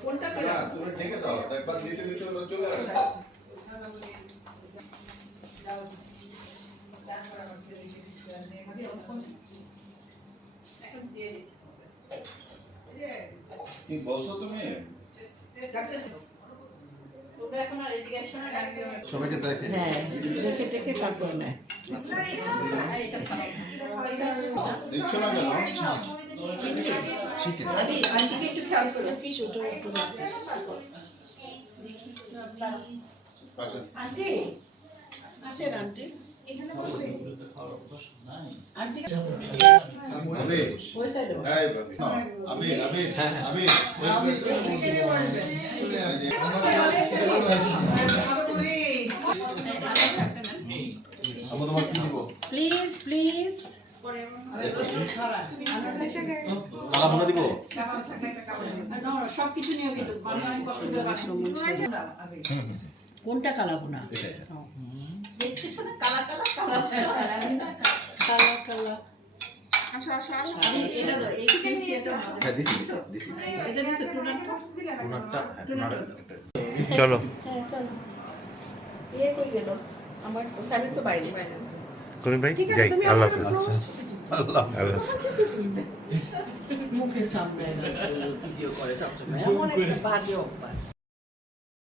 ফোনটা তুমি ঢেকে দাও, একবার দিতে দিতে ওরা চলে আসছে। কি বলছো তুমি? সবাইকে দেখে, হ্যাঁ দেখে দেখে তারপর নেয়। দিচ্ছ না কেন? চিকেন ফিশ ওটা একটু আন্টি আসেন আন্টি আন্টি ওই সাইডে আমি প্লিজ প্লিজ সবকিছু নিয়ে কিন্তু আমি অনেক কষ্ট করে কোনটা কালাবো না দেখছিস না কালা কালা কালা কালা কালা আসো আসো আমি এটা দাও এইখানে নিয়ে এটা দিছি এটা দিছো চলো হ্যাঁ চলো এ কই গেল আমার সামনে তো বাইরে করিম ভাই ঠিক আছে যাই তুমি আল্লাহ আমাকে হাফেজ আল্লাহ আল্লাহ মুখের সামনে ভিডিও করে সবসময় এমন একটা বাজে অভ্যাস